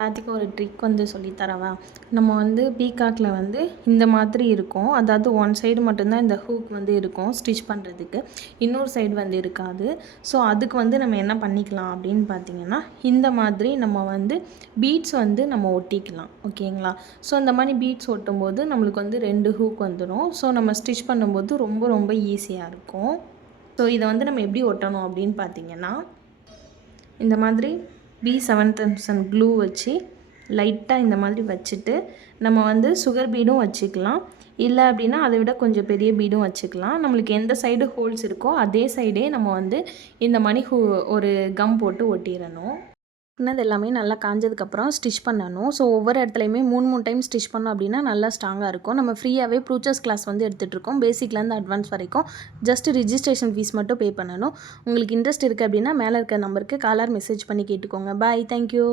எல்லாத்துக்கும் ஒரு ட்ரிக் வந்து சொல்லி தரவா. நம்ம வந்து பீகாக்கில் வந்து இந்த மாதிரி இருக்கும். அதாவது ஒன் சைடு மட்டும்தான் இந்த ஹூக் வந்து இருக்கும் ஸ்டிச் பண்ணுறதுக்கு, இன்னொரு சைடு வந்து இருக்காது. ஸோ அதுக்கு வந்து நம்ம என்ன பண்ணிக்கலாம் அப்படின்னு பார்த்தீங்கன்னா, இந்த மாதிரி நம்ம வந்து பீட்ஸ் வந்து நம்ம ஒட்டிக்கலாம். ஓகேங்களா? ஸோ இந்த மாதிரி பீட்ஸ் ஒட்டும்போது நம்மளுக்கு வந்து 2 ஹூக் வந்துடும். ஸோ நம்ம ஸ்டிச் பண்ணும்போது ரொம்ப ரொம்ப ஈஸியாக இருக்கும். ஸோ இதை வந்து நம்ம எப்படி ஒட்டணும் அப்படின்னு பார்த்தீங்கன்னா, இந்த மாதிரி B7000 க்ளூ வச்சு லைட்டாக இந்த மாதிரி வச்சுட்டு நம்ம வந்து சுகர் பீடும் வச்சுக்கலாம். இல்லை அப்படின்னா அதை விட கொஞ்சம் பெரிய பீடும் வச்சுக்கலாம். நம்மளுக்கு எந்த சைடு ஹோல்ஸ் இருக்கோ அதே சைடே நம்ம வந்து இந்த மாதிரி ஒரு கம் போட்டு ஒட்டிடணும். இன்னது எல்லாமே நல்லா காஞ்சதுக்கப்புறம் ஸ்டிச் பண்ணணும். ஸோ ஒவ்வொரு இடத்துலையுமே 3 டைம் ஸ்டிச் பண்ணோம் அப்படின்னா நல்லா ஸ்ட்ராங்காக இருக்கும். நம்ம ஃப்ரீயாகவே ப்ரூச்சர்ஸ் கிளாஸ் வந்து எடுத்துகிட்ருக்கோம், பேசிக்லேருந்து அட்வான்ஸ் வரைக்கும். ஜஸ்ட் ரிஜிஸ்ட்ரேஷன் ஃபீஸ் மட்டும் பே பண்ணணும். உங்களுக்கு இன்ட்ரெஸ்ட் இருக்குது அப்படின்னா மேலே இருக்க நம்பருக்கு கால் ஆர் மெசேஜ் பண்ணி கேட்டுக்கோங்க. பாய், தேங்க்யூ.